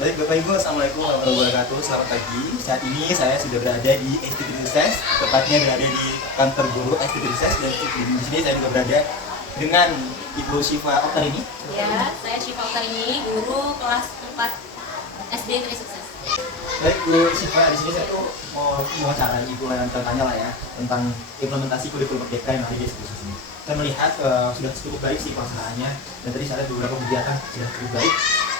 Baik Bapak Ibu, Assalamualaikum warahmatullahi wabarakatuh. Selamat pagi. Saat ini saya sudah berada di Institut Riset, tepatnya berada di kantor guru Institut Riset, dan di sini saya juga berada dengan Ibu Syifa Oktarini. Ya, saya Syifa Oktarini, guru kelas 4 SD Tri Sukses. Baik Bu Syifa, di sini saya tuh mau wawancara Ibu yang tanya lah ya tentang implementasi kurikulum merdeka yang ada di Institut Riset ini. Saya melihat sudah cukup baik sih pelaksanaannya, dan tadi saya lihat beberapa kegiatan sudah cukup baik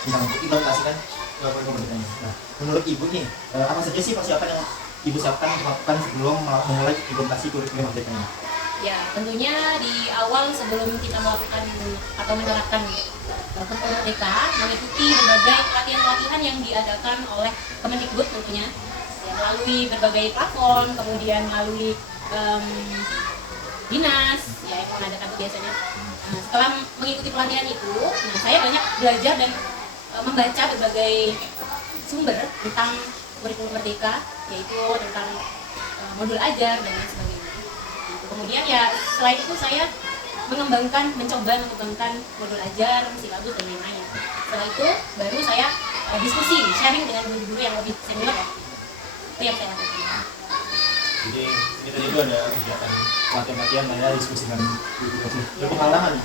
tentang implementasikan kurikulum merdekanya. Nah, menurut Ibu nih, apa saja sih persiapan yang Ibu siapkan untuk lakukan sebelum memulai implementasi kurikulum merdekanya? Ya, tentunya di awal sebelum kita melakukan atau menerapkan kurikulum merdeka, mengikuti berbagai pelatihan-pelatihan yang diadakan oleh Kemendikbud tentunya, ya, melalui berbagai platform, kemudian melalui dinas, ya yang mengadakan itu biasanya. Nah, setelah mengikuti pelatihan itu, saya banyak belajar dan membaca berbagai sumber tentang kurikulum merdeka, yaitu tentang modul ajar dan lain sebagainya. Kemudian ya selain itu saya mencoba mengembangkan modul ajar, silabus dan lain-lain. Setelah itu baru saya diskusi, sharing dengan guru-guru yang lebih senior ya. Itu yang saya lakukan. Jadi ini tadi itu ada kegiatan pelatihan ya, diskusi dengan guru-guru berpengalaman.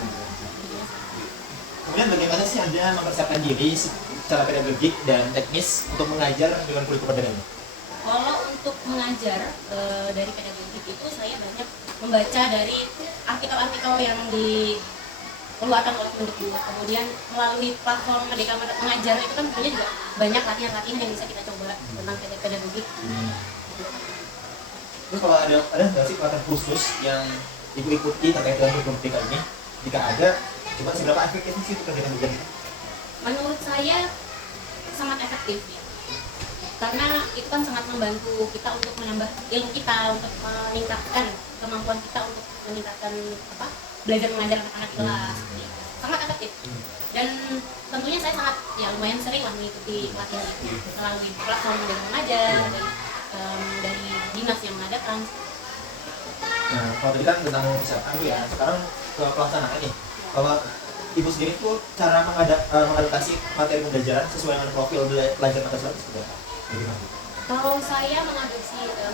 Kemudian bagaimana sih Anda mempersiapkan diri secara pedagogik dan teknis untuk mengajar dengan kurikulum merdeka ini? Kalau untuk mengajar dari pedagogik itu saya banyak membaca dari artikel-artikel yang dikeluarkan oleh Kemendikbud. Kemudian melalui platform Merdeka Mengajar itu kan tentunya juga banyak latihan-latihan yang bisa kita coba tentang pedagogik. Terus kalau ada nggak sih pelatihan khusus yang Ibu ikuti terkait dengan kurikulum merdeka ini? Jika ada, coba seberapa efektif sih itu kegiatan-kegiatan itu? Menurut saya sangat efektif ya. Karena itu kan sangat membantu kita untuk menambah ilmu kita, untuk meningkatkan kemampuan kita untuk meningkatkan belajar mengajar anak-anak kelas. Sangat efektif. Dan tentunya saya sangat lumayan sering lah mengikuti pelatihan itu melalui platform Merdeka Mengajar dari dinas yang mengadakan. Nah, kalau tadi kan tentang persiapan ya, sekarang ke pelaksanaan nih. Kalau Ibu sendiri tuh cara mengadaptasi materi pembelajaran sesuai dengan profil pelajar Pancasila seperti apa? Kalau saya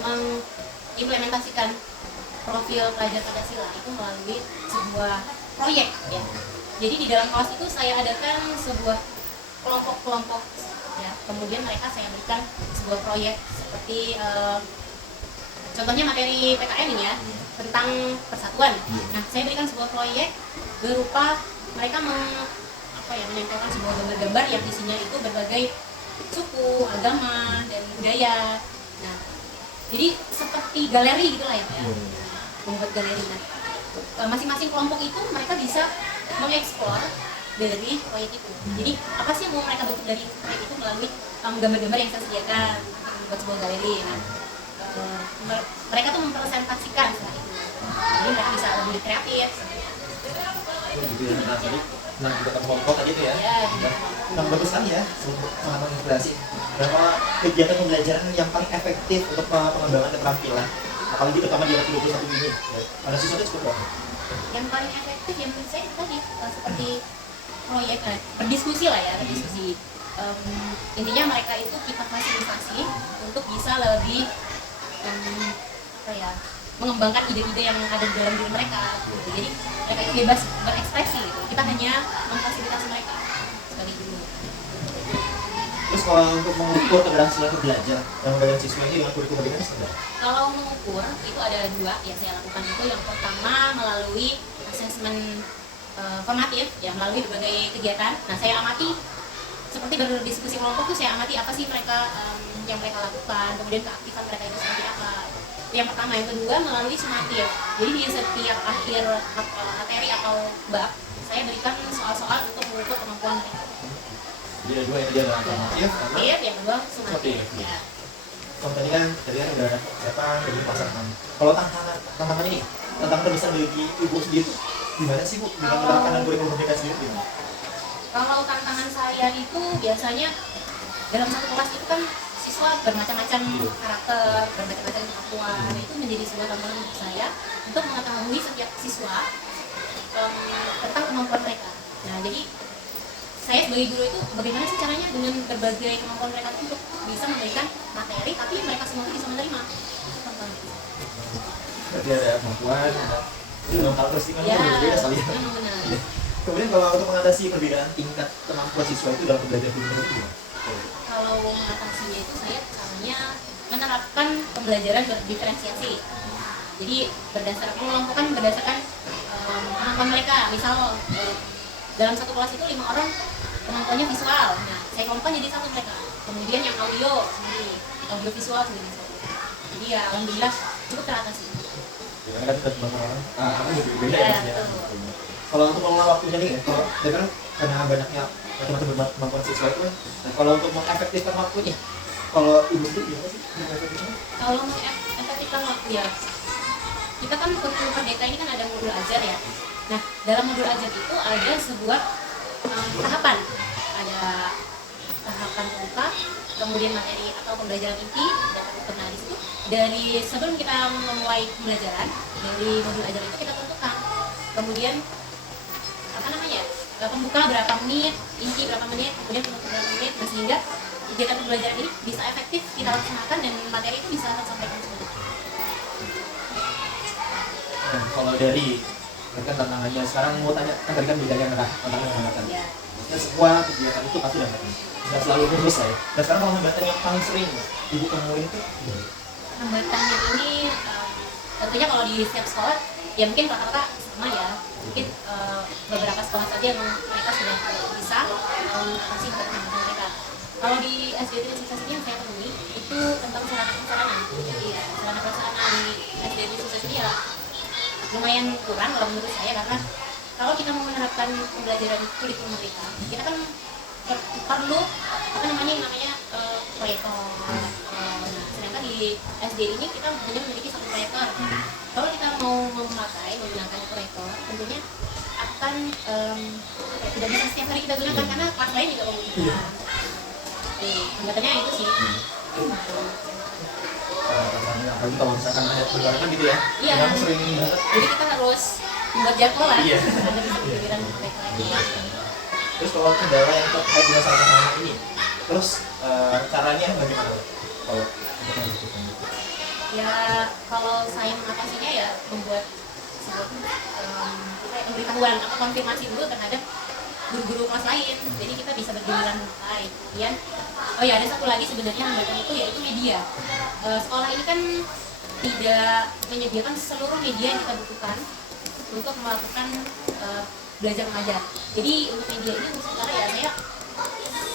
mengimplementasikan profil pelajar Pancasila itu melalui sebuah proyek ya. Jadi di dalam kelas itu saya adakan sebuah kelompok-kelompok ya. Kemudian mereka saya berikan sebuah proyek seperti contohnya materi PKN ini ya, tentang persatuan. Nah, saya berikan sebuah proyek berupa mereka menempelkan sebuah gambar-gambar yang isinya itu berbagai suku, agama, dan budaya. Nah, jadi seperti galeri gitulah ya, membuat galeri. Nah, masing-masing kelompok itu mereka bisa mengeksplor dari proyek itu. Jadi apa sih yang mau mereka bentuk dari proyek itu melalui gambar-gambar yang saya sediakan membuat sebuah galeri. Nah, mereka tuh mempresentasikan setelah itu. Jadi mereka bisa lebih kreatif. Gitu ya, nah juga kelompok tadi itu ya. Nah, bagus sekali ya, sangat menginspirasi. Berapa kegiatan pembelajaran yang paling efektif untuk pengembangan keterampilan, apalagi terutama di era 21 ini, ada sesuatu seperti apa? Yang paling efektif yang menurut saya tadi seperti proyek berdiskusi lah ya, berdiskusi. Intinya mereka itu kita fasilitasi untuk bisa lebih mengembangkan ide-ide yang ada di dalam diri mereka gitu. Jadi mereka itu bebas berekspresi gitu. Kita hanya memfasilitasi mereka sebagai guru. Terus kalau untuk mengukur keberhasilan belajar yang belajar siswa ini dengan kurikulum merdeka seperti apa? Kalau mengukur itu ada dua yang saya lakukan. Itu yang pertama melalui asesmen formatif ya, melalui berbagai kegiatan. Nah, saya amati seperti berdiskusi kelompok tuh, saya amati apa sih mereka yang mereka lakukan, kemudian keaktifan mereka itu seperti apa. Yang pertama, yang kedua melalui sumatif. Jadi di setiap akhir materi atau bab saya berikan soal-soal untuk mengukur kemampuan mereka. Jadi ada dua yang dia adalah formatif sama Yang kedua sumatif. Ya. kalau tadi kan udah berapa dari pasangan. Kalau tantangannya nih, tantangan terbesar bagi ibu sendiri tuh gimana sih Bu? Dengan menerapkan kurikulum merdeka sendiri gimana? Kalau tantangan saya itu biasanya dalam satu kelas itu kan siswa bermacam-macam karakter, bermacam-macam kemampuan. Itu menjadi sebuah tantangan untuk saya untuk mengetahui setiap siswa tentang kemampuan mereka. Nah, jadi saya sebagai guru itu bagaimana sih caranya dengan berbagai kemampuan mereka itu untuk bisa memberikan materi tapi mereka semua itu bisa menerima. Berarti ada kemampuan, ada karakteristik kan Ya, berbeda sekali. memang benar. Kemudian kalau untuk mengatasi perbedaan tingkat kemampuan siswa itu dalam pembelajaran menurut itu, Kalau mengatasinya itu saya caranya menerapkan pembelajaran berdiferensiasi. Jadi berdasarkan mengelompokkan berdasarkan kemampuan mereka. Misal dalam satu kelas itu 5 orang kemampuannya visual. Nah, saya kelompokkan jadi satu mereka. Kemudian yang audio sendiri, audio visual sendiri. Jadi ya alhamdulillah cukup teratasi. ya kan kita cuma orang, apa berbeda Ya, ya maksudnya. betul. Kalau untuk mengelola waktunya nih, kalau kan karena banyaknya macam-macam kemampuan siswa itu, nah kalau untuk mengefektifkan waktu nih, kalau ibu itu gimana sih mengefektifkan? Kalau mengefektifkan waktu ya, kita kan kurikulum merdeka ini kan ada modul ajar ya. Nah, dalam modul ajar itu ada sebuah tahapan. Ada tahapan pembuka, kemudian materi atau pembelajaran inti, dan penutup. Nah, di situ dari sebelum kita memulai pembelajaran dari modul ajar itu kita tentukan. Kemudian apa namanya? Pembuka berapa menit, inti berapa menit, kemudian penutup berapa menit, nah, sehingga kegiatan pembelajaran ini bisa efektif kita laksanakan dan materi itu bisa tersampaikan semua. Nah, kalau dari kan tantangannya sekarang mau tanya kan tadi kan bedanya antara tantangan dan hambatan. Ya. Dan sebuah kegiatan itu pasti nggak selalu selesai. Dan sekarang kalau hambatan yang paling sering ibu temuin itu Hambatannya ini tentunya kalau di setiap sekolah ya mungkin rata-rata sama ya, mungkin beberapa sekolah saja yang mereka sudah bisa mengatasi hambatan mereka. Kalau di SD Trisisa ini yang saya temui itu tentang sarana prasarana. Jadi sarana prasarana di SD Trisisa ini ya lumayan kurang kalau menurut saya, karena kalau kita mau menerapkan pembelajaran kurikulum mereka, kita kan perlu apa namanya yang namanya proyektor. Nah, sedangkan di SD ini kita hanya memiliki satu proyektor. Kalau kita mau menggunakan proyektor, tentunya akan tidak bisa setiap hari kita gunakan karena kelas lain juga membutuhkan. Hambatannya itu sih. apalagi kalau misalkan ada pergerakan gitu ya, Iya. yang sering banget. Jadi kita harus membuat jadwal Iya. agar bisa bergiliran mereka lagi. Terus kalau kendala yang terkait dengan sarana ini, terus caranya bagaimana? Kalau untuk menentukan Ya kalau saya mengatasinya ya membuat sebuah pemberitahuan atau konfirmasi dulu terhadap guru-guru kelas lain, jadi kita bisa bergiliran mulai. Kemudian oh ya ada satu lagi sebenarnya hambatan itu yaitu media. Sekolah ini kan tidak menyediakan seluruh media yang kita butuhkan untuk melakukan belajar mengajar. Jadi untuk media ini untuk sementara ya saya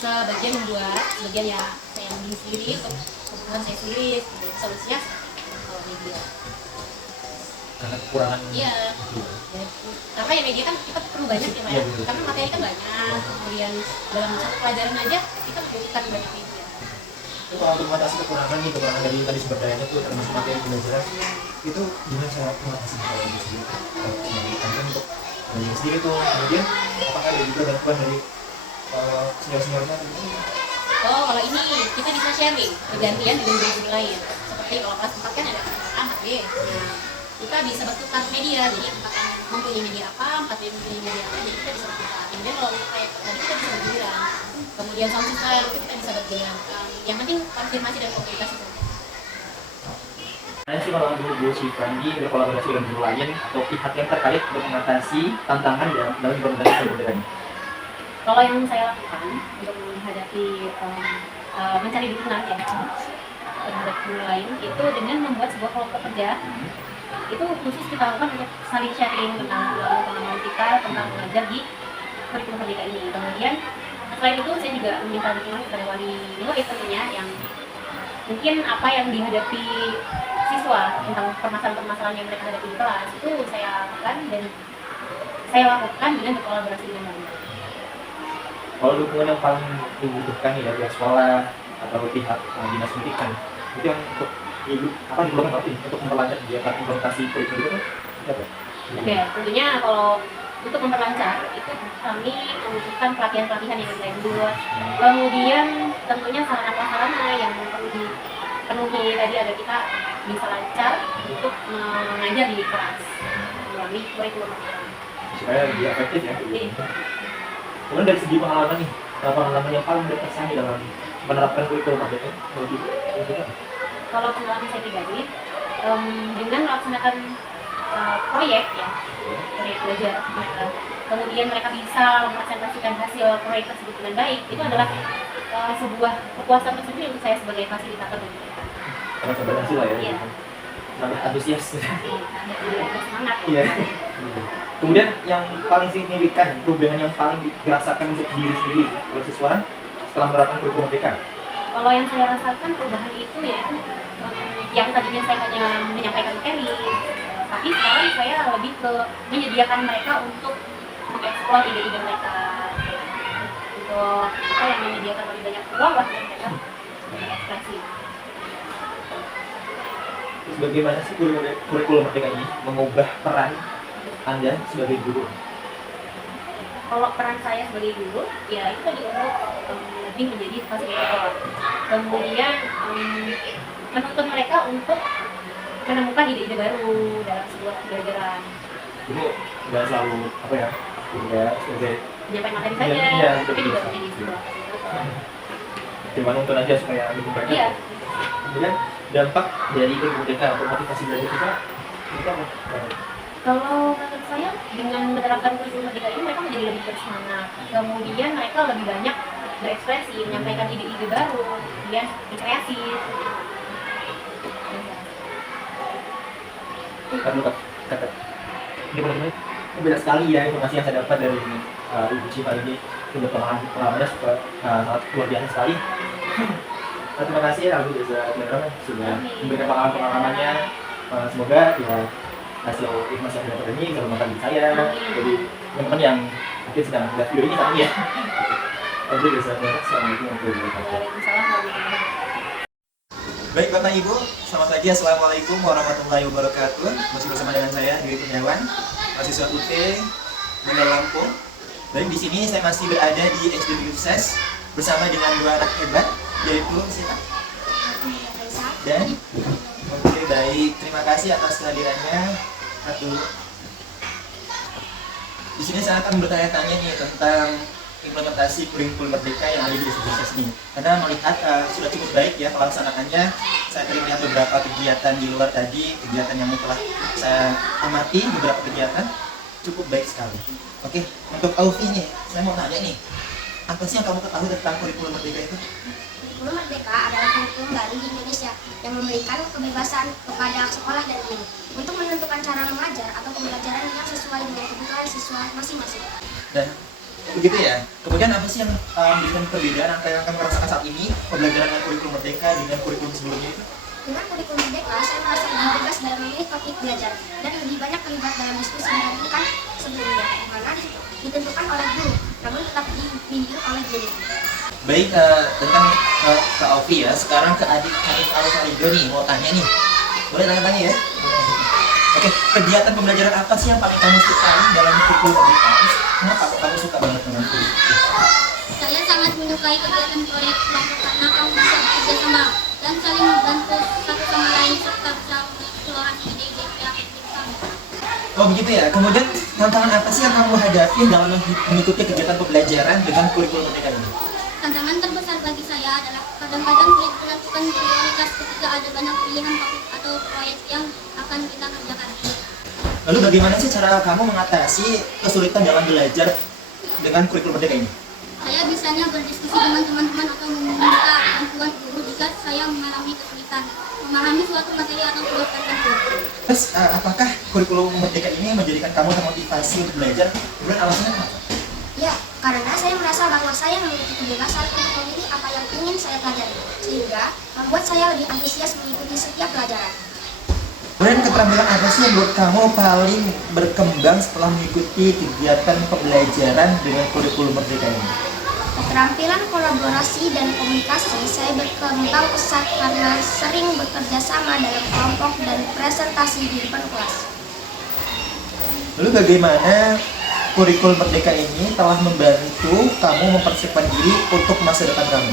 sebagian membuat, sebagian ya saya bikin sendiri untuk kebutuhan saya sendiri. Solusinya media. karena kekurangan Iya. itu. Ya, karena ya media kan kita perlu banyak ya Pak ya. Iya, betul. Karena materi kan banyak. Kemudian dalam satu pelajaran aja kita membutuhkan banyak media. Itu kalau untuk mengatasi kekurangan nih, kekurangan dari tadi sumber dayanya tuh termasuk materi pembelajaran, itu gimana cara mengatasi kalau itu sendiri? Kalau untuk belajar sendiri tuh, kemudian apakah ada juga bantuan dari senior-seniornya? Oh, kalau ini kita bisa sharing pergantian dengan guru lain. Seperti kalau kelas 4 kan ada kelas A, 4B. Nah, kita bisa bertukar media. Jadi 4 yang mempunyai media apa, 4 yang mempunyai media apa, jadi kita bisa bertukar. Kemudian kalau untuk kayak tadi kita bisa bergiliran. Kemudian sound system itu kita bisa bergiliran. Yang penting konfirmasi dan komunikasi saja. Nah sih kalau Bu Syifa ini berkolaborasi dengan guru lain atau pihak yang terkait untuk mengatasi tantangan dalam implementasi pembelajaran. Kalau yang saya lakukan untuk menghadapi mencari dukungan ya terhadap guru lain itu dengan membuat sebuah kelompok kerja. Itu khusus kita lakukan untuk saling sharing tentang pengalaman kita tentang mengajar di kurikulum merdeka ini. Kemudian selain itu saya juga meminta dukungan kepada wali murid tentunya yang mungkin apa yang dihadapi siswa tentang permasalahan-permasalahan yang mereka hadapi di kelas itu saya lakukan dengan berkolaborasi dengan mereka. Kalau dukungan yang paling dibutuhkan nih dari pihak sekolah atau pihak dinas pendidikan, itu yang untuk apa diperlukan berarti untuk memperlancar kegiatan implementasi kurikulum itu apa? Ya, tentunya kalau untuk memperlancar itu kami membutuhkan pelatihan-pelatihan yang lanjut. Kemudian tentunya sarana-prasarana yang perlu dipenuhi tadi agar kita bisa lancar untuk mengajar di kelas melalui kurikulum. Supaya lebih efektif ya. Kemudian dari segi pengalaman nih, pengalaman yang paling berkesan di dalam menerapkan kurikulum merdeka lebih kalau pengalaman saya pribadi dengan melaksanakan proyek belajar kemudian mereka bisa mempresentasikan hasil proyek tersebut dengan baik, itu adalah sebuah kepuasan tersendiri untuk saya sebagai fasilitator dan mereka. Merasa berhasil lah ya. Iya. Sangat antusias. Semangat. Iya. Kemudian yang paling signifikan, perubahan yang paling dirasakan untuk diri sendiri oleh siswa setelah menerapkan kurikulum merdeka. Kalau yang saya rasakan perubahan itu yaitu yang tadinya saya hanya menyampaikan materi, tapi sekarang saya lebih ke menyediakan mereka untuk mengeksplor ide-ide mereka, untuk apa yang menyediakan lebih banyak ruang lah untuk mereka berekspresi. Terus bagaimana sih kurikulum merdeka ini mengubah peran Anda sebagai guru? Kalau peran saya sebagai guru, ya itu tadi untuk lebih menjadi fasilitator. Kemudian menuntun mereka untuk menemukan ide-ide baru dalam sebuah pembelajaran. Itu nggak selalu apa ya? Nggak sebagai Menyampaikan materi saja, Iya, tapi juga bisa. menjadi sebuah cuma nonton aja supaya lebih banyak. Iya. Kemudian dampak dari kurikulum merdeka atau motivasi belajar kita itu apa? Kalau menurut saya dengan menerapkan kurikulum merdeka ini mereka menjadi lebih bersemangat. Kemudian mereka lebih banyak berekspresi, menyampaikan ide-ide baru, kemudian berkreasi. Karena kata ini benar-benar beda sekali ya informasi yang saya dapat dari Ibu Cipa ini. Untuk pengalamannya sangat luar biasa sekali. Terima kasih ya Ibu Cipa sudah memberikan pengalamannya. Semoga ya hasil informasi yang dapat ini bisa bermanfaat bagi saya, jadi teman-teman yang mungkin sedang melihat video ini kami ya. Assalamualaikum warahmatullahi wabarakatuh. Baik Bapak Ibu, selamat pagi. Assalamualaikum warahmatullahi wabarakatuh. Masih bersama dengan saya Dwi Kurniawan, mahasiswa UT Bandar Lampung. Baik, di sini saya masih berada di SD Sukses bersama dengan dua anak hebat, yaitu siapa? Dan oke, baik, terima kasih atas kehadirannya. Di sini saya akan bertanya-tanya nih tentang implementasi kurikulum merdeka yang ada di Sukses ini. Karena melihat sudah cukup baik ya pelaksanaannya. Saya tadi melihat beberapa kegiatan di luar tadi, kegiatan yang telah saya amati, beberapa kegiatan cukup baik sekali. Oke, untuk Aufi nih, saya mau nanya nih, apa sih yang kamu ketahui tentang kurikulum merdeka itu? Kurikulum merdeka adalah kurikulum baru di Indonesia yang memberikan kebebasan kepada sekolah dan guru untuk menentukan cara mengajar atau pembelajaran yang sesuai dengan kebutuhan siswa masing-masing. Dan begitu ya. Kemudian apa sih yang menjadikan perbedaan apa yang kamu rasakan saat ini pembelajaran dengan kurikulum merdeka dengan kurikulum sebelumnya itu? Dengan kurikulum merdeka, saya merasa lebih bebas dalam memilih topik belajar dan lebih banyak terlibat dalam diskusi dibandingkan sebelumnya, di mana ditentukan oleh guru, namun tetap dibimbing oleh guru. Baik, tentang Kak Aufi ya. Sekarang ke adik Hanif Al-Farido nih, mau tanya nih. Boleh tanya-tanya ya? Oke, kegiatan pembelajaran apa sih yang paling kamu sukai dalam kurikulum merdeka? Kenapa kamu suka banget dengan kurikulum? Saya sangat menyukai kegiatan proyek kelompok karena kamu bisa bekerja sama dan saling membantu satu sama lain serta bisa mengeksplorasi ide-ide kreatif kamu. Oh begitu ya. Kemudian tantangan apa sih yang kamu hadapi dalam mengikuti kegiatan pembelajaran dengan kurikulum merdeka ini? Tantangan terbesar bagi saya adalah kadang-kadang sulit menentukan prioritas ketika ada banyak pilihan topik atau proyek yang akan kita kerjakan. Lalu bagaimana sih cara kamu mengatasi kesulitan dalam belajar dengan kurikulum merdeka ini? Saya biasanya berdiskusi dengan teman-teman atau meminta bantuan guru jika saya mengalami kesulitan memahami suatu materi atau tugas tertentu. Terus apakah kurikulum merdeka ini menjadikan kamu termotivasi untuk belajar? Kemudian alasannya kenapa? Ya, karena saya merasa bahwa saya memiliki kebebasan untuk memilih apa yang ingin saya pelajari, sehingga juga membuat saya lebih antusias mengikuti setiap pelajaran. Dan keterampilan apa sih yang menurut kamu paling berkembang setelah mengikuti kegiatan pembelajaran dengan kurikulum Merdeka ini? Keterampilan kolaborasi dan komunikasi saya berkembang pesat karena sering bekerja sama dalam kelompok dan presentasi di depan kelas. Lalu bagaimana kurikulum Merdeka ini telah membantu kamu mempersiapkan diri untuk masa depan kamu?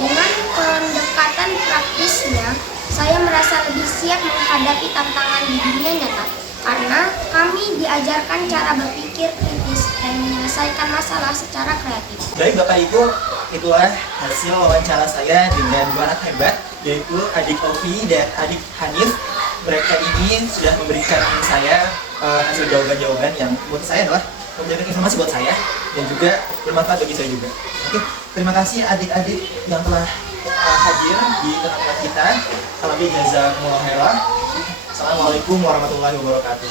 Dengan pendekatan praktisnya, saya merasa lebih siap menghadapi tantangan di dunia nyata karena kami diajarkan cara berpikir kritis dan menyelesaikan masalah secara kreatif. Baik Bapak Ibu, itulah hasil wawancara saya dengan dua anak hebat, yaitu adik Ovi dan adik Hanif. Mereka ini sudah memberikan saya hasil jawaban-jawaban yang menurut saya adalah memberikan informasi buat saya dan juga bermanfaat bagi saya juga. Oke, terima kasih adik-adik yang telah hadir di tengah-tengah kita. Salam jazakumullah khairan. Assalamualaikum warahmatullahi wabarakatuh.